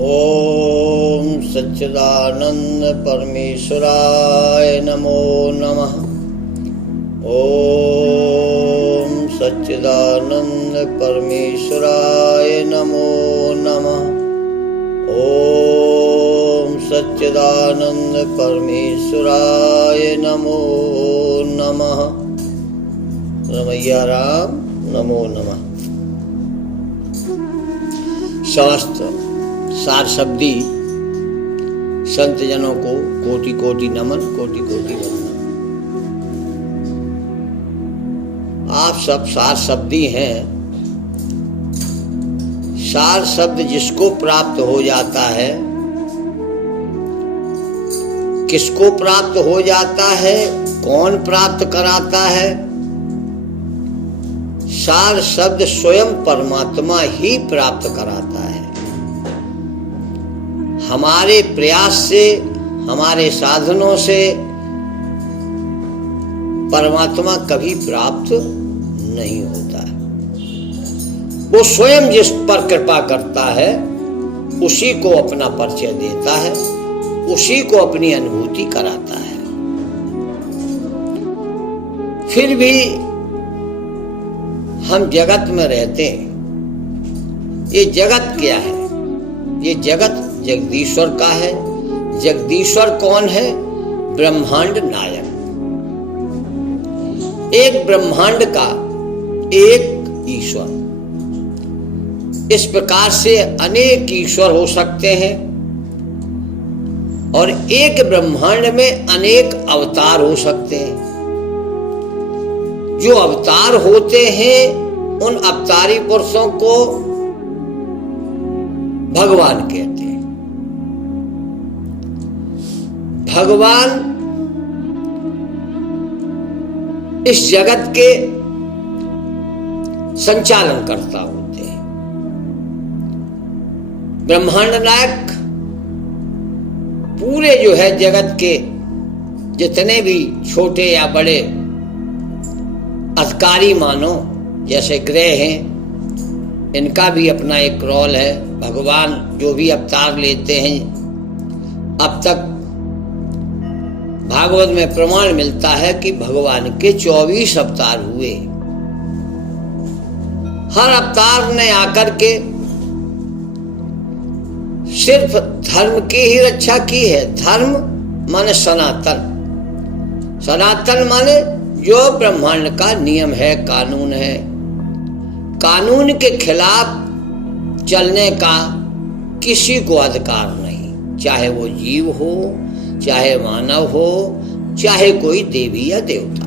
ओम सच्चिदानंद परमेश्वराय नमो नमः। ओम सच्चिदानंद परमेश्वराय नमो नमः। ओम सच्चिदानंद परमेश्वराय नमो नमः। रमैया राम नमो नमः। शास्त्र सार शब्दी संत जनों को कोटि कोटि नमन, कोटि कोटि वंदन। आप सब सार शब्दी हैं। सार शब्द जिसको प्राप्त हो जाता है, किसको प्राप्त हो जाता है, कौन प्राप्त कराता है? सार शब्द स्वयं परमात्मा ही प्राप्त कराता है। हमारे प्रयास से, हमारे साधनों से परमात्मा कभी प्राप्त नहीं होता है। वो स्वयं जिस पर कृपा करता है उसी को अपना परिचय देता है, उसी को अपनी अनुभूति कराता है। फिर भी हम जगत में रहते हैं। ये जगत क्या है? ये जगत जगदीश्वर का है। जगदीश्वर कौन है? ब्रह्मांड नायक। एक ब्रह्मांड का एक ईश्वर। इस प्रकार से अनेक ईश्वर हो सकते हैं और एक ब्रह्मांड में अनेक अवतार हो सकते हैं। जो अवतार होते हैं उन अवतारी पुरुषों को भगवान कहते हैं। भगवान इस जगत के संचालन करता होते हैं। ब्रह्मांड नायक पूरे जो है जगत के जितने भी छोटे या बड़े अधिकारी मानो, जैसे ग्रह हैं, इनका भी अपना एक रोल है। भगवान जो भी अवतार लेते हैं, अब तक भागवत में प्रमाण मिलता है कि भगवान के 24 अवतार हुए। हर अवतार ने आकर के सिर्फ धर्म की ही रक्षा की है। धर्म माने सनातन। सनातन माने जो ब्रह्मांड का नियम है, कानून है। कानून के खिलाफ चलने का किसी को अधिकार नहीं, चाहे वो जीव हो, चाहे मानव हो, चाहे कोई देवी या देवता।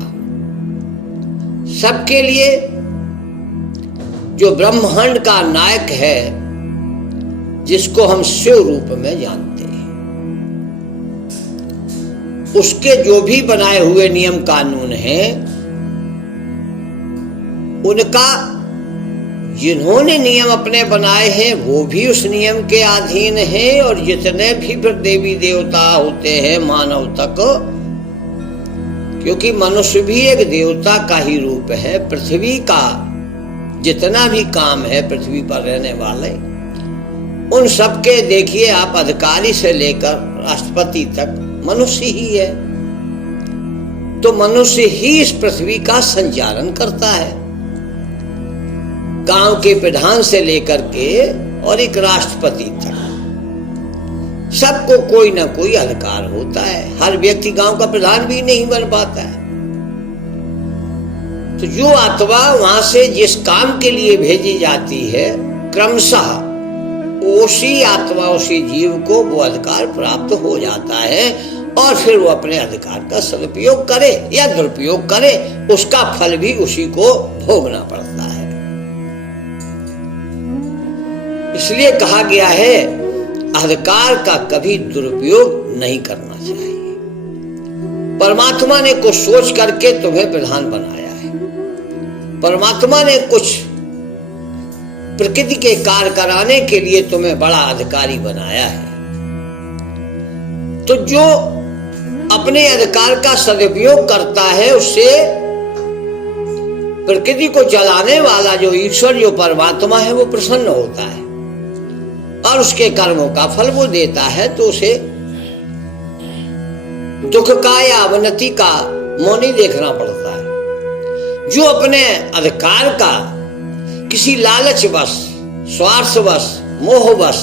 सबके लिए जो ब्रह्मांड का नायक है, जिसको हम शिव रूप में जानते हैं, उसके जो भी बनाए हुए नियम कानून हैं, उनका जिन्होंने नियम अपने बनाए हैं वो भी उस नियम के अधीन हैं। और जितने भी फिर देवी देवता होते हैं मानव तक, क्योंकि मनुष्य भी एक देवता का ही रूप है। पृथ्वी का जितना भी काम है पृथ्वी पर रहने वाले, उन सबके देखिए आप, अधिकारी से लेकर राष्ट्रपति तक मनुष्य ही है। तो मनुष्य ही इस पृथ्वी का संचालन करता है। गांव के प्रधान से लेकर के और एक राष्ट्रपति तक सबको कोई ना कोई अधिकार होता है। हर व्यक्ति गांव का प्रधान भी नहीं बन पाता है। तो जो आत्मा वहां से जिस काम के लिए भेजी जाती है, क्रमशः उसी आत्मा, उसी जीव को वो अधिकार प्राप्त हो जाता है। और फिर वो अपने अधिकार का सदुपयोग करे या दुरुपयोग करे, उसका फल भी उसी को भोगना पड़ता है। इसलिए कहा गया है, अधिकार का कभी दुरुपयोग नहीं करना चाहिए। परमात्मा ने कुछ सोच करके तुम्हें प्रधान बनाया है। परमात्मा ने कुछ प्रकृति के कार्य कराने के लिए तुम्हें बड़ा अधिकारी बनाया है। तो जो अपने अधिकार का सदुपयोग करता है, उससे प्रकृति को चलाने वाला जो ईश्वर, जो परमात्मा है, वो प्रसन्न होता है। और उसके कर्मों का फल वो देता है, तो उसे दुख का या अवनति का मुंह नहीं देखना पड़ता है। जो अपने अधिकार का किसी लालचवश, स्वार्थवश, मोहवश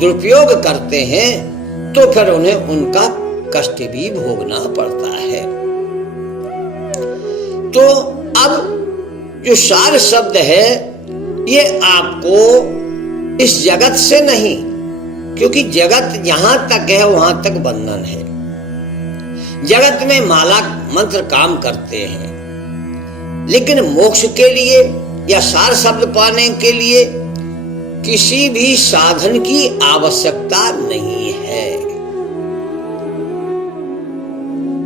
दुरुपयोग करते हैं, तो फिर उन्हें उनका कष्ट भी भोगना पड़ता है। तो अब जो सार शब्द है ये आपको इस जगत से नहीं, क्योंकि जगत जहां तक है वहां तक बंधन है। जगत में माला मंत्र काम करते हैं, लेकिन मोक्ष के लिए या सार शब्द पाने के लिए किसी भी साधन की आवश्यकता नहीं है।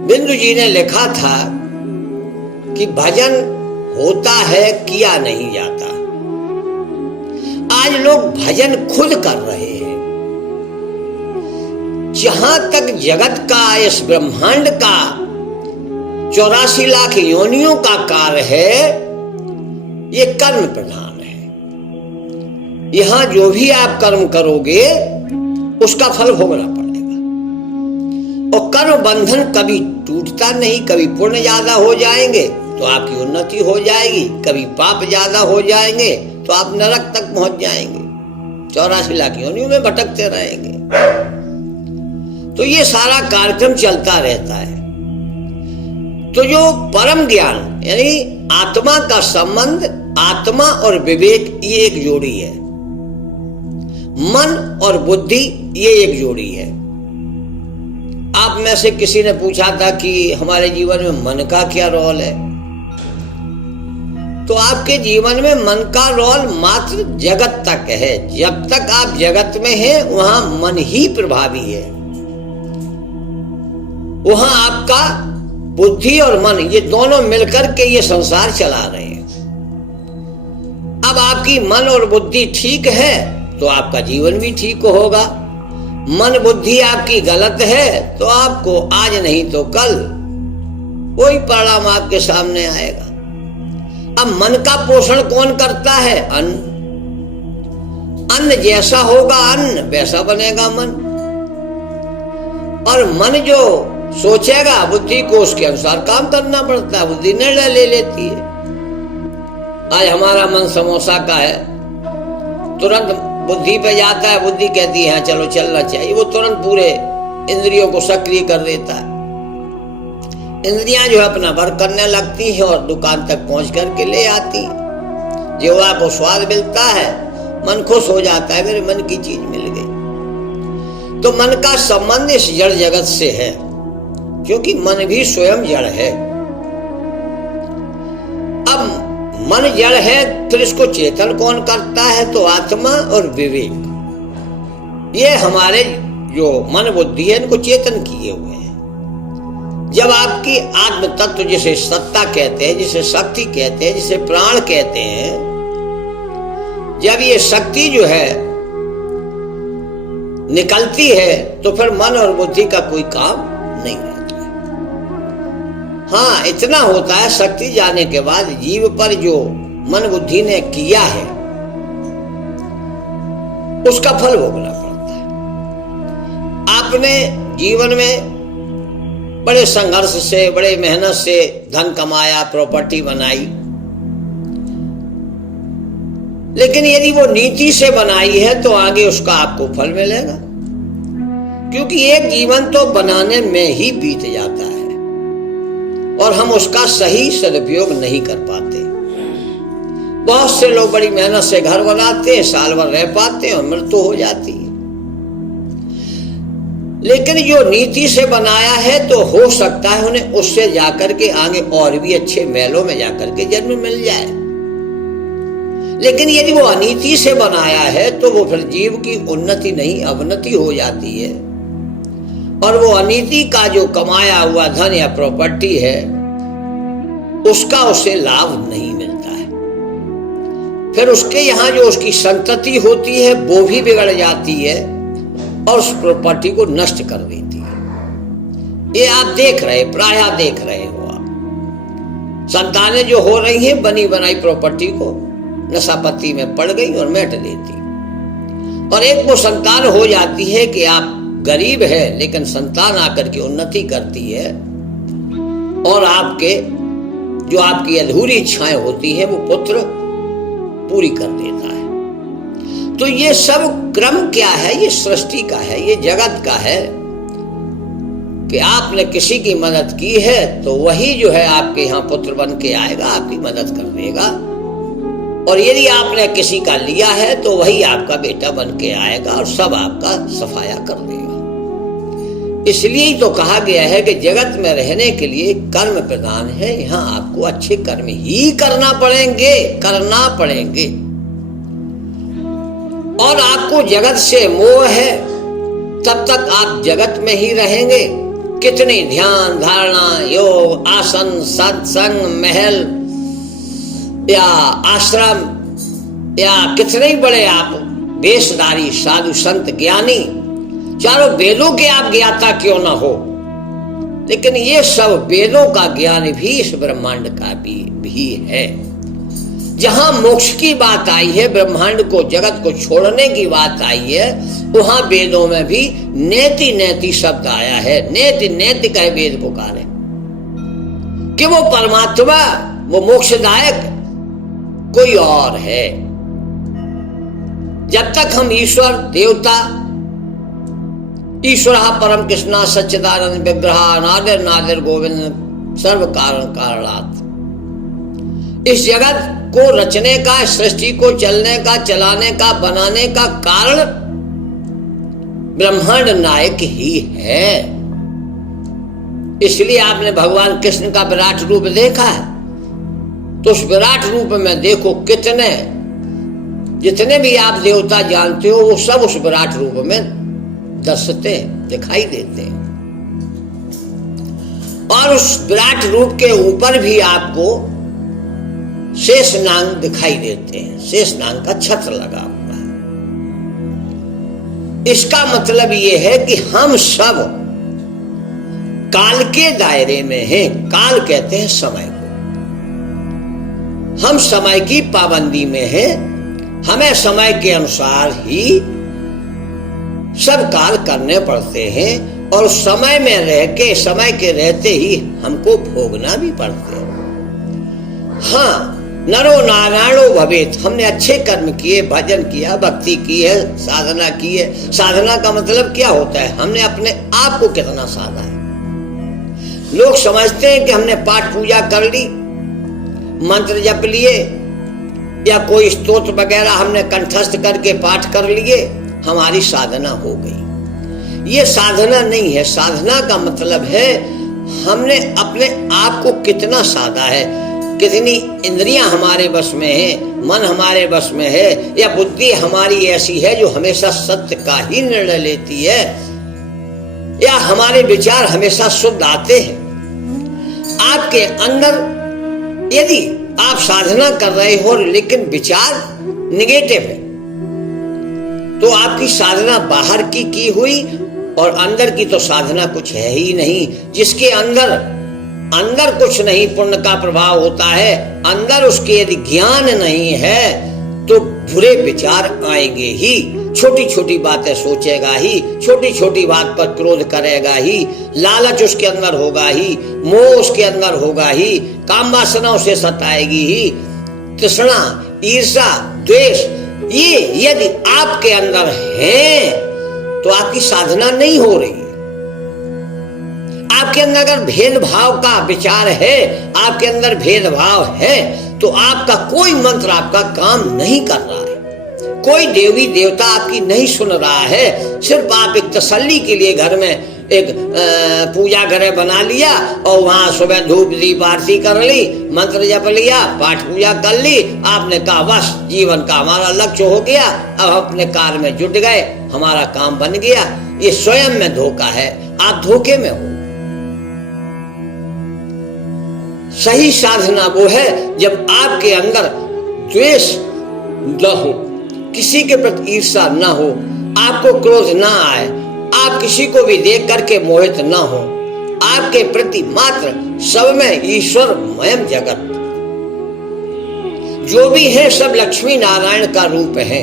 बिंदु जी ने लिखा था कि भजन होता है, किया नहीं जाता। आज लोग भजन खुद कर रहे हैं। जहां तक जगत का, इस ब्रह्मांड का 84 लाख योनियों का कार्य है, ये कर्म प्रधान है। यहां जो भी आप कर्म करोगे उसका फल भोगना पड़ेगा। और कर्म बंधन कभी टूटता नहीं। कभी पुण्य ज्यादा हो जाएंगे तो आपकी उन्नति हो जाएगी, कभी पाप ज्यादा हो जाएंगे तो आप नरक तक पहुंच जाएंगे, 84 लाख योनियों में भटकते रहेंगे। तो ये सारा कार्यक्रम चलता रहता है। तो जो परम ज्ञान यानी आत्मा का संबंध, आत्मा और विवेक ये एक जोड़ी है। मन और बुद्धि ये एक जोड़ी है। आप में से किसी ने पूछा था कि हमारे जीवन में मन का क्या रोल है, तो आपके जीवन में मन का रोल मात्र जगत तक है। जब तक आप जगत में हैं वहां मन ही प्रभावी है। वहां आपका बुद्धि और मन ये दोनों मिलकर के ये संसार चला रहे हैं। अब आपकी मन और बुद्धि ठीक है तो आपका जीवन भी ठीक होगा। मन बुद्धि आपकी गलत है तो आपको आज नहीं तो कल वही परिणाम आपके सामने आएगा। अब मन का पोषण कौन करता है? अन्न। अन्न जैसा होगा अन्न वैसा बनेगा मन। और मन जो सोचेगा बुद्धि को उसके अनुसार काम करना पड़ता है। बुद्धि निर्णय ले लेती है। आज हमारा मन समोसा का है, तुरंत बुद्धि पे जाता है। बुद्धि कहती है चलो चलना चाहिए, वो तुरंत पूरे इंद्रियों को सक्रिय कर देता है। इंद्रियां जो है अपना वर्क करने लगती हैं और दुकान तक पहुंच करके ले आती है। जीवा को स्वाद मिलता है, मन खुश हो जाता है, मेरे मन की चीज मिल गई। तो मन का संबंध इस जड़ जगत से है, क्योंकि मन भी स्वयं जड़ है। अब मन जड़ है, फिर इसको चेतन कौन करता है? तो आत्मा और विवेक ये हमारे जो मन बुद्धि है इनको चेतन किए हुए हैं। जब आपकी आत्म तत्व जिसे सत्ता कहते हैं, जिसे शक्ति कहते हैं, जिसे प्राण कहते हैं, जब ये शक्ति जो है निकलती है तो फिर मन और बुद्धि का कोई काम नहीं रहता है। हाँ, इतना होता है शक्ति जाने के बाद जीव पर जो मन बुद्धि ने किया है उसका फल भोगना पड़ता है। आपने जीवन में बड़े संघर्ष से, बड़े मेहनत से धन कमाया, प्रॉपर्टी बनाई, लेकिन यदि वो नीति से बनाई है तो आगे उसका आपको फल मिलेगा। क्योंकि एक जीवन तो बनाने में ही बीत जाता है और हम उसका सही सदुपयोग नहीं कर पाते। बहुत से लोग बड़ी मेहनत से घर बनाते हैं, साल भर रह पाते हैं और मृत्यु हो जाती है। लेकिन जो नीति से बनाया है तो हो सकता है उन्हें उससे जाकर के आगे और भी अच्छे महलों में जाकर के जन्म मिल जाए। लेकिन यदि वो अनीति से बनाया है तो वो फिर जीव की उन्नति नहीं अवनति हो जाती है, और वो अनीति का जो कमाया हुआ धन या प्रॉपर्टी है उसका उसे लाभ नहीं मिलता है। फिर उसके यहाँ जो उसकी संतति होती है वो भी बिगड़ जाती है और उस प्रॉपर्टी को नष्ट कर देती है। ये आप देख रहे, प्रायः देख रहे हो आप। संतानें जो हो रही हैं बनी बनाई प्रॉपर्टी को नशापत्ती में पड़ गई और मेट देती। और एक वो संतान हो जाती है कि आप गरीब है लेकिन संतान आकर के उन्नति करती है और आपके जो आपकी अधूरी इच्छाएं होती हैं वो पुत्र पूरी कर देता है। तो ये सब क्रम क्या है? ये सृष्टि का है, ये जगत का है कि आपने किसी की मदद की है तो वही जो है आपके यहाँ पुत्र बन के आएगा, आपकी मदद कर देगा। और यदि आपने किसी का लिया है तो वही आपका बेटा बन के आएगा और सब आपका सफाया कर देगा। इसलिए ही तो कहा गया है कि जगत में रहने के लिए कर्म प्रधान है। यहाँ आपको अच्छे कर्म ही करना पड़ेंगे। और आपको जगत से मोह है तब तक आप जगत में ही रहेंगे। कितनी ध्यान धारणा योग आसन सत्संग महल या आश्रम या कितने ही बड़े आप वेशधारी साधु संत ज्ञानी चारों वेदों के आप ज्ञाता क्यों ना हो, लेकिन ये सब वेदों का ज्ञान भी इस ब्रह्मांड का भी है। जहां मोक्ष की बात आई है, ब्रह्मांड को जगत को छोड़ने की बात आई है, वहां वेदों में भी नेति नेति शब्द आया है। नेति नेति कहे वेद पुकारे कि वो परमात्मा वो मोक्षदायक कोई और है। जब तक हम ईश्वर देवता ईश्वर परम कृष्णा सच्चिदानंद विग्रह नादिर नादिर गोविंद सर्व कारण कारणात्, इस जगत को रचने का, सृष्टि को चलने का, चलाने का, बनाने का कारण ब्रह्मांड नायक ही है। इसलिए आपने भगवान कृष्ण का विराट रूप देखा है तो उस विराट रूप में देखो कितने जितने भी आप देवता जानते हो वो सब उस विराट रूप में दर्शते दिखाई देते हैं। और उस विराट रूप के ऊपर भी आपको शेषनाग दिखाई देते हैं। शेषनाग का छत्र लगा हुआ है। इसका मतलब यह है कि हम सब काल के दायरे में हैं। काल कहते हैं समय को। हम समय की पाबंदी में हैं। हमें समय के अनुसार ही सब कार्य करने पड़ते हैं और समय में रह के समय के रहते ही हमको भोगना भी पड़ते हैं। हाँ, नरो नारायणो भवेत, हमने अच्छे कर्म किए, भजन किया, भक्ति की है, साधना की है। साधना का मतलब क्या होता है? हमने अपने आप को कितना साधा है। लोग समझते हैं कि हमने पाठ पूजा कर ली, मंत्र जप लिए या कोई स्तोत्र वगैरह हमने कंठस्थ करके पाठ कर लिए, हमारी साधना हो गई। ये साधना नहीं है। साधना का मतलब है हमने अपने आप को कितना साधा है, कितनी इंद्रियां हमारे बस में है, मन हमारे बस में है, या बुद्धि हमारी ऐसी है जो हमेशा सत्य का ही निर्णय लेती है, या हमारे विचार हमेशा शुद्ध आते हैं। आपके अंदर यदि आप साधना कर रहे हो लेकिन विचार निगेटिव है तो आपकी साधना बाहर की हुई और अंदर की तो साधना कुछ है ही नहीं। जिसके अंदर कुछ नहीं पुण्य का प्रभाव होता है, अंदर उसके यदि ज्ञान नहीं है तो बुरे विचार आएंगे ही। छोटी छोटी बातें सोचेगा ही, छोटी छोटी बात पर क्रोध करेगा ही, लालच उसके अंदर होगा ही, मोह उसके अंदर होगा ही, काम वासना उसे सताएगी ही, तृष्णा ईर्ष्या द्वेष ये यदि आपके अंदर है तो आपकी साधना नहीं हो रही है। आपके अंदर अगर भेदभाव का विचार है, आपके अंदर भेदभाव है तो आपका कोई मंत्र आपका काम नहीं कर रहा है, कोई देवी देवता आपकी नहीं सुन रहा है। सिर्फ आप एक तसल्ली के लिए घर में एक पूजा घर बना लिया और वहां सुबह धूप दीप आरती कर ली, मंत्र जप लिया, पाठ पूजा कर ली, आपने कहा बस जीवन का हमारा लक्ष्य हो गया, अब अपने कार्य में जुट गए, हमारा काम बन गया। ये स्वयं में धोखा है, आप धोखे में हो। सही साधना वो है जब आपके अंदर द्वेष न हो, किसी के प्रति ईर्ष्या न हो, आपको क्रोध ना आए, आप किसी को भी देख करके मोहित ना हो, आपके प्रति मात्र सब में ईश्वर मयम जगत जो भी है सब लक्ष्मी नारायण का रूप है।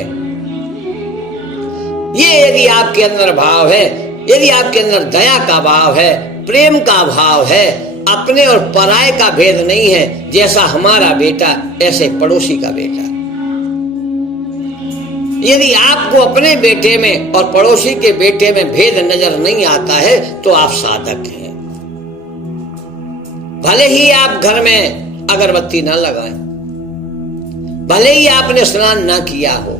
ये यदि आपके अंदर भाव है, यदि आपके अंदर दया का भाव है, प्रेम का भाव है, अपने और पराये का भेद नहीं है, जैसा हमारा बेटा ऐसे पड़ोसी का बेटा। यदि आपको अपने बेटे में और पड़ोसी के बेटे में भेद नजर नहीं आता है तो आप साधक हैं। भले ही आप घर में अगरबत्ती ना लगाएं, भले ही आपने स्नान ना किया हो,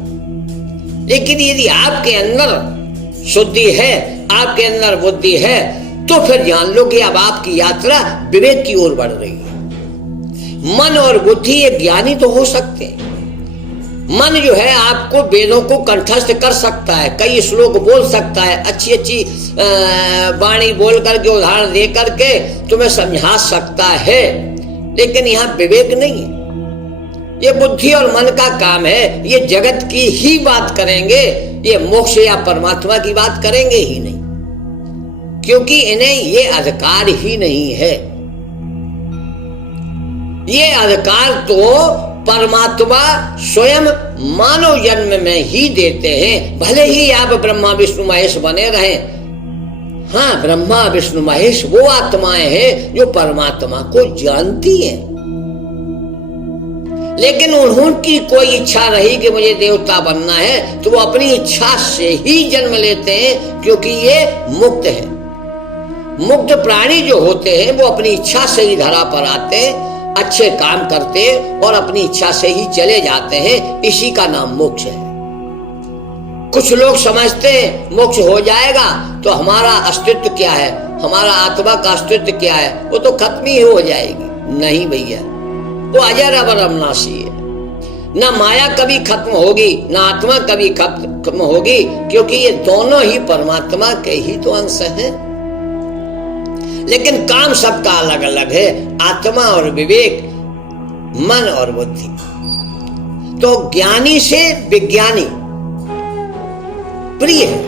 लेकिन यदि आपके अंदर शुद्धि है, आपके अंदर बुद्धि है, तो फिर जान लो कि अब आपकी यात्रा विवेक की ओर बढ़ रही है। मन और बुद्धि एक ज्ञानी तो हो सकते हैं। मन जो है आपको वेदों को कंठस्थ कर सकता है, कई श्लोक बोल सकता है, अच्छी अच्छी वाणी बोल करके, उदाहरण दे करके तुम्हें समझा सकता है, लेकिन यहाँ विवेक नहीं है। ये बुद्धि और मन का काम है। ये जगत की ही बात करेंगे, ये मोक्ष या परमात्मा की बात करेंगे ही नहीं, क्योंकि इन्हें ये अधिकार ही नहीं है। ये अधिकार तो परमात्मा स्वयं मानव जन्म में ही देते हैं। भले ही आप ब्रह्मा विष्णु महेश बने रहें, हाँ, ब्रह्मा विष्णु महेश वो आत्माएं हैं जो परमात्मा को जानती हैं, लेकिन उन्होंने कोई इच्छा रही कि मुझे देवता बनना है तो वो अपनी इच्छा से ही जन्म लेते हैं, क्योंकि ये मुक्त है। मुक्त प्राणी जो होते हैं वो अपनी इच्छा से ही धरा पर आते हैं, अच्छे काम करते हैं और अपनी इच्छा से ही चले जाते हैं। इसी का नाम मोक्ष है। कुछ लोग समझते हैं मोक्ष हो जाएगा तो हमारा अस्तित्व क्या है, हमारा आत्मा का अस्तित्व क्या है, वो तो खत्म ही हो जाएगी। नहीं भैया, वो अजर अमर अविनाशी है। ना माया कभी खत्म होगी, ना आत्मा कभी खत्म होगी, क्योंकि ये दोनों ही परमात्मा के ही तो अंश हैं। लेकिन काम सबका अलग अलग है, आत्मा और विवेक, मन और बुद्धि। तो ज्ञानी से विज्ञानी प्रिय है।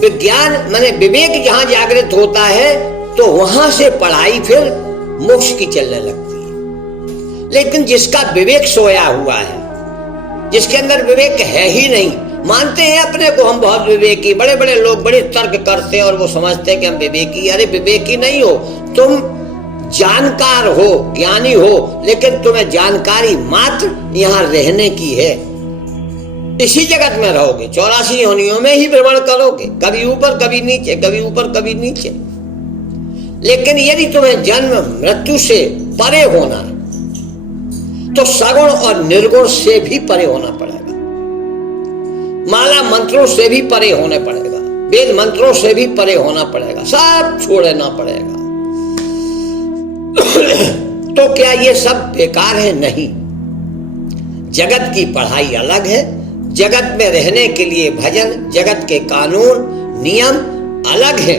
विज्ञान माने विवेक जहां जागृत होता है तो वहां से पढ़ाई फिर मोक्ष की चलने लगती है। लेकिन जिसका विवेक सोया हुआ है, जिसके अंदर विवेक है ही नहीं, मानते हैं अपने को हम बहुत विवेकी, बड़े बड़े लोग बड़े तर्क करते हैं और वो समझते हैं कि हम विवेकी। अरे विवेकी नहीं हो तुम, जानकार हो, ज्ञानी हो, लेकिन तुम्हें जानकारी मात्र यहाँ रहने की है। इसी जगत में रहोगे, 84 योनियों में ही भ्रमण करोगे, कभी ऊपर कभी नीचे, कभी ऊपर कभी नीचे। लेकिन यदि तुम्हें जन्म मृत्यु से परे होना है तो सगुण और निर्गुण से भी परे होना पड़ेगा, माला मंत्रों से भी परे होने पड़ेगा, वेद मंत्रों से भी परे होना पड़ेगा, सब छोड़ना पड़ेगा। तो क्या ये सब बेकार है? नहीं। जगत की पढ़ाई अलग है, जगत में रहने के लिए भजन, जगत के कानून नियम अलग है।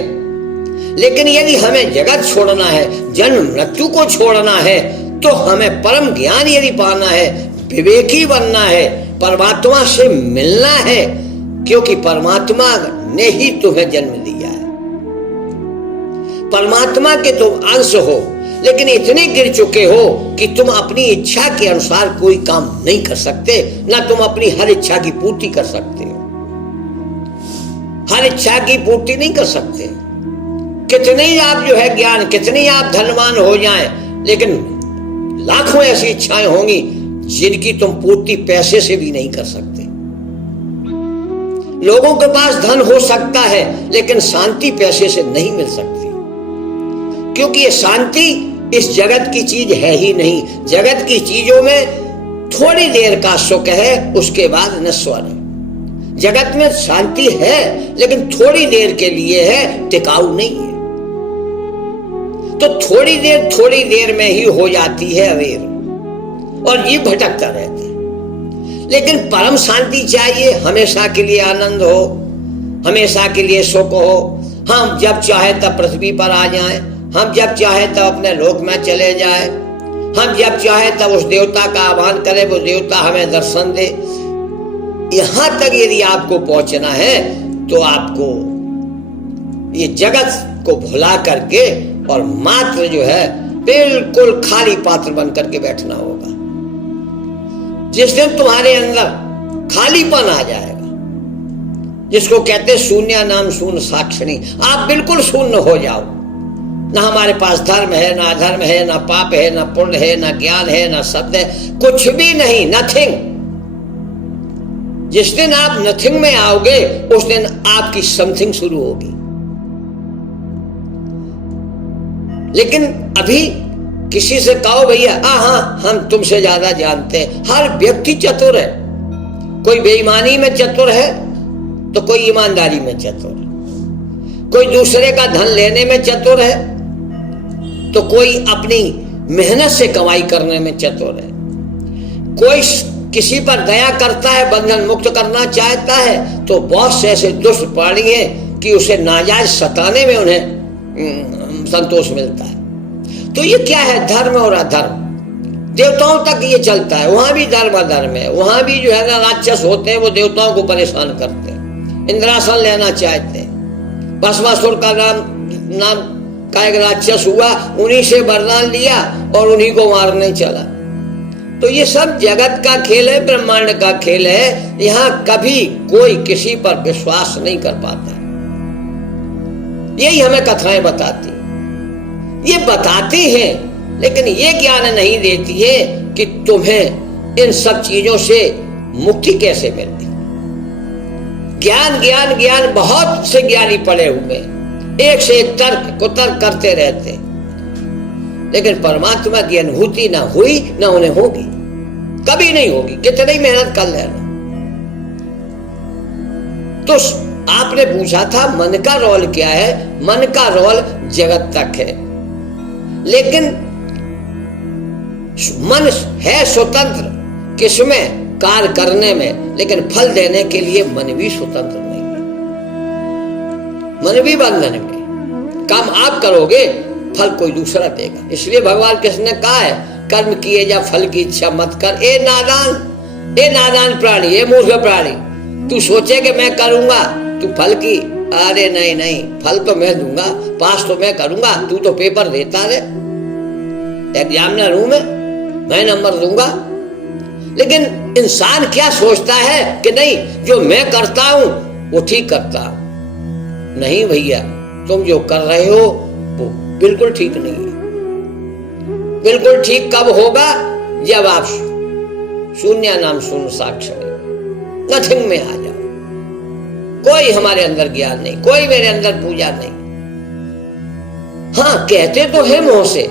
लेकिन यदि हमें जगत छोड़ना है, जन्म मृत्यु को छोड़ना है, तो हमें परम ज्ञान यदि पाना है, विवेकी बनना है, परमात्मा से मिलना है, क्योंकि परमात्मा ने ही तुम्हें जन्म दिया है। परमात्मा के तुम अंश हो, लेकिन इतने गिर चुके हो कि तुम अपनी इच्छा के अनुसार कोई काम नहीं कर सकते, ना तुम अपनी हर इच्छा की पूर्ति कर सकते हो। हर इच्छा की पूर्ति नहीं कर सकते। कितने ही आप जो है ज्ञान, कितने ही आप धनवान हो जाएं, लेकिन लाखों ऐसी इच्छाएं होंगी जिनकी तुम पूर्ति पैसे से भी नहीं कर सकते। लोगों के पास धन हो सकता है, लेकिन शांति पैसे से नहीं मिल सकती, क्योंकि ये शांति इस जगत की चीज है ही नहीं। जगत की चीजों में थोड़ी देर का सुख है, उसके बाद नश्वर है। जगत में शांति है, लेकिन थोड़ी देर के लिए है, टिकाऊ नहीं है। तो थोड़ी देर में ही हो जाती है अवेर, और ये भटकता रहता है। लेकिन परम शांति चाहिए, हमेशा के लिए आनंद हो, हमेशा के लिए सुख हो। हम जब चाहे तब पृथ्वी पर आ जाएं, हम जब चाहे तब अपने लोक में चले जाए, हम जब चाहे तब उस देवता का आह्वान करें, वो देवता हमें दर्शन दे। यहां तक यदि आपको पहुंचना है तो आपको ये जगत को भुला करके और मात्र जो है बिल्कुल खाली पात्र बन करके बैठना होगा। जिस दिन तुम्हारे अंदर खालीपन आ जाएगा, जिसको कहते शून्य नाम शून्य साक्षिणी। आप बिल्कुल शून्य हो जाओ, ना हमारे पास धर्म है, ना अधर्म है, ना पाप है, ना पुण्य है, ना ज्ञान है, ना शब्द है, कुछ भी नहीं, नथिंग। जिस दिन आप नथिंग में आओगे उस दिन आपकी समथिंग शुरू होगी। लेकिन अभी किसी से कहो भैया हाँ हम तुमसे ज्यादा जानते हैं, हर व्यक्ति चतुर है। कोई बेईमानी में चतुर है तो कोई ईमानदारी में चतुर है, कोई दूसरे का धन लेने में चतुर है तो कोई अपनी मेहनत से कमाई करने में चतुर है, कोई किसी पर दया करता है, बंधन मुक्त करना चाहता है, तो बहुत से ऐसे दुष्ट प्राणी हैं कि उसे नाजायज सताने में उन्हें संतोष मिलता है। तो ये क्या है, धर्म और अधर्म। देवताओं तक ये चलता है, वहां भी धर्म अधर्म है, वहां भी जो है ना राक्षस होते हैं, वो देवताओं को परेशान करते हैं, इंद्रासन लेना चाहते हैं। भस्मासुर का नाम का एक राक्षस हुआ, उन्हीं से वरदान लिया और उन्हीं को मारने चला। तो ये सब जगत का खेल है, ब्रह्मांड का खेल है। यहाँ कभी कोई किसी पर विश्वास नहीं कर पाता। यही हमें कथाएं बताती, ये बताती हैं, लेकिन ये ज्ञान नहीं देती है कि तुम्हें इन सब चीजों से मुक्ति कैसे मिलती। ज्ञान ज्ञान ज्ञान, बहुत से ज्ञानी पड़े हुए, एक से एक तर्क कुतर्क करते रहते, लेकिन परमात्मा की अनुभूति ना हुई ना उन्हें होगी, कभी नहीं होगी, कितनी मेहनत कर लेना। तो आपने पूछा था मन का रोल क्या है। मन का रोल जगत तक है, लेकिन मन है स्वतंत्र किसमें, कार्य करने में, लेकिन फल देने के लिए मन भी स्वतंत्र नहीं है। मन भी बंधन में, काम आप करोगे फल कोई दूसरा देगा। इसलिए भगवान कृष्ण ने कहा है कर्म किए जा फल की इच्छा मत कर। ए नादान प्राणी, ए मूर्ख प्राणी, तू सोचे कि मैं करूंगा तू फल की, अरे नहीं नहीं, फल तो मैं दूंगा, पास तो मैं करूंगा, तू तो पेपर देता रहे, एग्जामिनर हूं मैं नंबर दूंगा। लेकिन इंसान क्या सोचता है कि नहीं जो मैं करता हूं वो ठीक करता हूं। नहीं भैया, तुम जो कर रहे हो वो बिल्कुल ठीक नहीं है। बिल्कुल ठीक कब होगा, जब आप शून्य नाम शून्य साक्षर नथिंग में आ जाओ। कोई हमारे अंदर ज्ञान नहीं, कोई मेरे अंदर पूजा नहीं। हाँ कहते तो है मुंह से,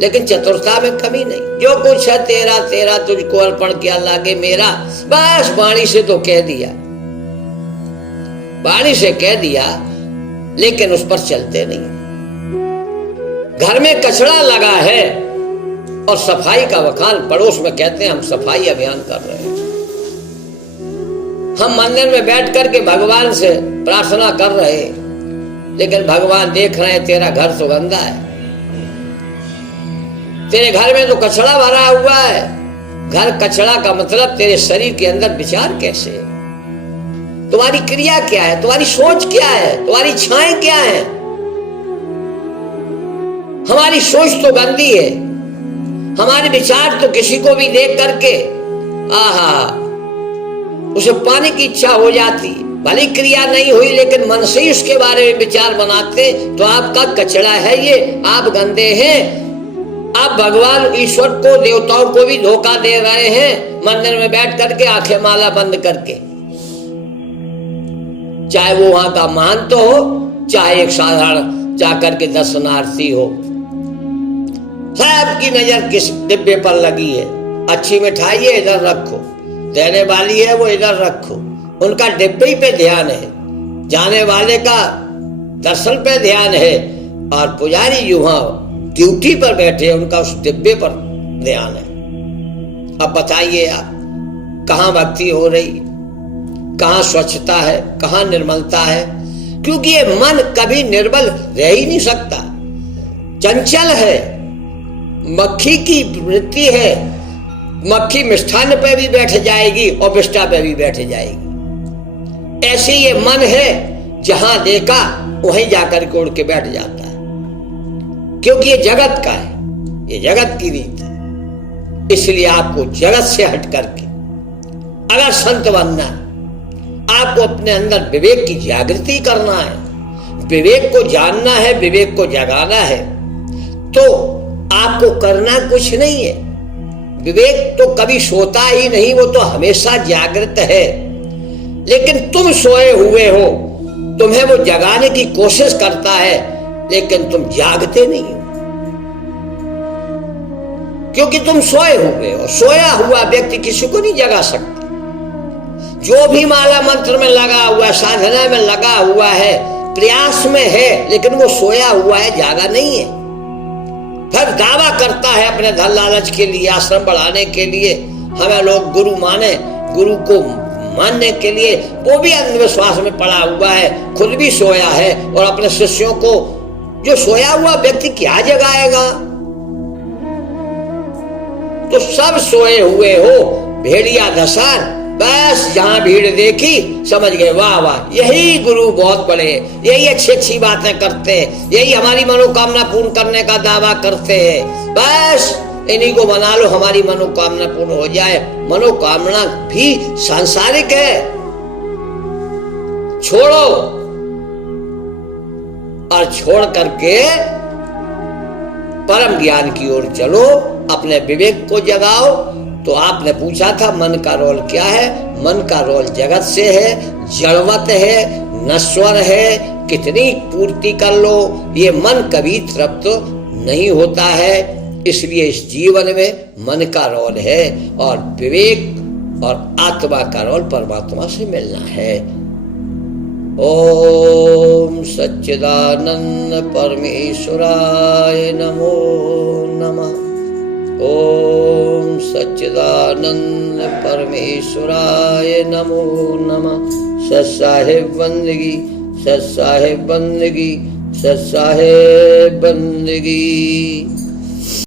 लेकिन चतुरता में कमी नहीं। जो कुछ है तेरा तेरा, तुझको अर्पण किया लागे मेरा, बस वाणी से तो कह दिया, वाणी से कह दिया, लेकिन उस पर चलते नहीं। घर में कचरा लगा है और सफाई का वखान पड़ोस में कहते हैं हम सफाई अभियान कर रहे हैं। हम मंदिर में बैठ करके भगवान से प्रार्थना कर रहे हैं, लेकिन भगवान देख रहे हैं तेरा घर तो गंदा है, तेरे घर में तो कचरा भरा हुआ है। घर कचरा का मतलब तेरे शरीर के अंदर विचार कैसे है, तुम्हारी क्रिया क्या है, तुम्हारी सोच क्या है, तुम्हारी इच्छाएं क्या है। हमारी सोच तो गंदी है, हमारे विचार तो किसी को भी देख करके आहा उसे पाने की इच्छा हो जाती। भली क्रिया नहीं हुई, लेकिन मन से ही उसके बारे में विचार बनाते, तो आपका कचरा है ये, आप गंदे हैं। आप भगवान ईश्वर को, देवताओं को भी धोखा दे रहे हैं मंदिर में बैठ करके आंखें माला बंद करके। चाहे वो वहां का महंत हो, चाहे एक साधारण जाकर के दर्शनार्थी हो, सबकी नजर किस डिब्बे पर लगी है। अच्छी मिठाई है इधर रखो, देने वाली है वो इधर रखो, उनका डिब्बे पे ध्यान है, जाने वाले का दर्शन पे ध्यान है, और पुजारी युवा ड्यूटी पर बैठे, उनका उस डिब्बे पर ध्यान है। अब बताइए आप, कहां भक्ति हो रही, कहां स्वच्छता है, कहां निर्मलता है? क्योंकि ये मन कभी निर्मल रह ही नहीं सकता, चंचल है, मक्खी की वृत्ति है। मक्खी मिष्ठान पे भी बैठ जाएगी और विष्ठा पे भी बैठ जाएगी। ऐसे ये मन है, जहां देखा वहीं जाकर के उड़ के बैठ जाता है, क्योंकि ये जगत का है, ये जगत की रीत है। इसलिए आपको जगत से हट करके अगर संत बनना, आपको अपने अंदर विवेक की जागृति करना है, विवेक को जानना है, विवेक को जगाना है। तो आपको करना कुछ नहीं है। विवेक तो कभी सोता ही नहीं, वो तो हमेशा जागृत है। लेकिन तुम सोए हुए हो, तुम्हें वो जगाने की कोशिश करता है, लेकिन तुम जागते नहीं हो, क्योंकि तुम सोए हुए हो। सोया हुआ व्यक्ति किसी को नहीं जगा सकता। जो भी माला मंत्र में लगा हुआ, साधना में लगा हुआ है, प्रयास में है, लेकिन वो सोया हुआ है, जागा नहीं है। फिर दावा करता है अपने धन लालच के लिए, आश्रम बढ़ाने के लिए, हमें लोग गुरु माने, गुरु को मानने के लिए, वो भी अंधविश्वास में पड़ा हुआ है, खुद भी सोया है और अपने शिष्यों को। जो सोया हुआ व्यक्ति क्या जगाएगा? तो सब सोए हुए हो, भेड़िया धसान, बस जहां भीड़ देखी समझ गए वाह वाह, यही गुरु बहुत बड़े, यही अच्छी अच्छी बातें करते हैं, यही हमारी मनोकामना पूर्ण करने का दावा करते हैं, बस इन्हीं को मना लो, हमारी मनोकामना पूर्ण हो जाए। मनोकामना भी सांसारिक है, छोड़ो और छोड़ करके परम ज्ञान की ओर चलो, अपने विवेक को जगाओ। तो आपने पूछा था मन का रोल क्या है? मन का रोल जगत से है, जड़वत है, नश्वर है, कितनी पूर्ति कर लो, ये मन कभी तृप्त नहीं होता है। इसलिए इस जीवन में मन का रोल है और विवेक और आत्मा का रोल परमात्मा से मिलना है। ओम सच्चिदानंद परमेश्वराय नमो नमः। ओम सच्चिदानंद परमेश्वराय नमो नमः। सत्साहेब बंदगी, सत्साहेब बंदगी, सत्साहेब बंदगी।